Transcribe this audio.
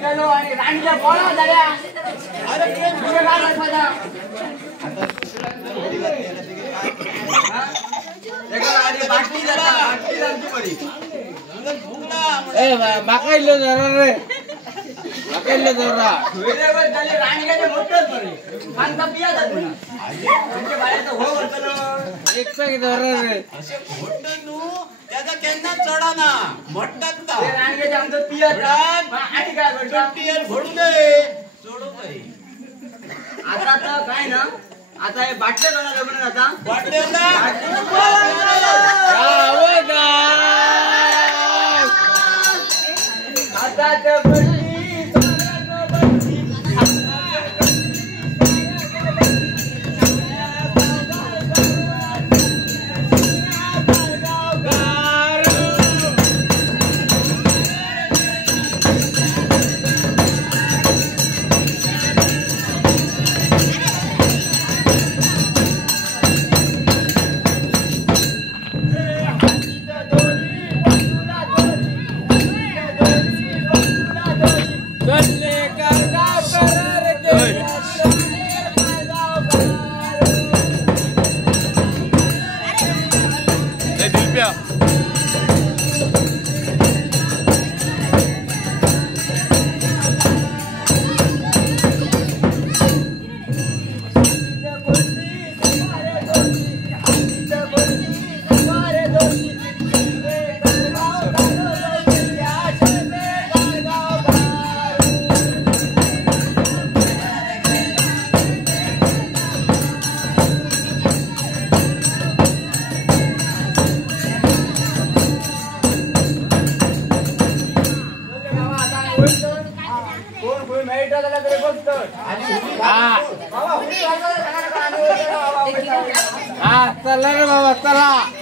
गेलो आणि राणीच्या बोला झाल्या. अरे तुझे काय माझा एका बाटली जरा बाटली जामची पडी ए माकाइलो जरा रे माकाइलो जरा वेळेवर झाली राणीचे मोठच पडी मानता पिया जात ना तुमचे बाहेरचं हो म्हणतो एक पॅक जरा रे असे मोठं नू त्याचा केंदा चढा ना मोठ्यात का ते राणीचे आमचं पिया जात आणि काय म्हणतो टीएल भरू दे सोडू दे आता तर काय ना आता हे बाटले कोणा जमणार आता बाटले आता तर चला रे बाबा चला.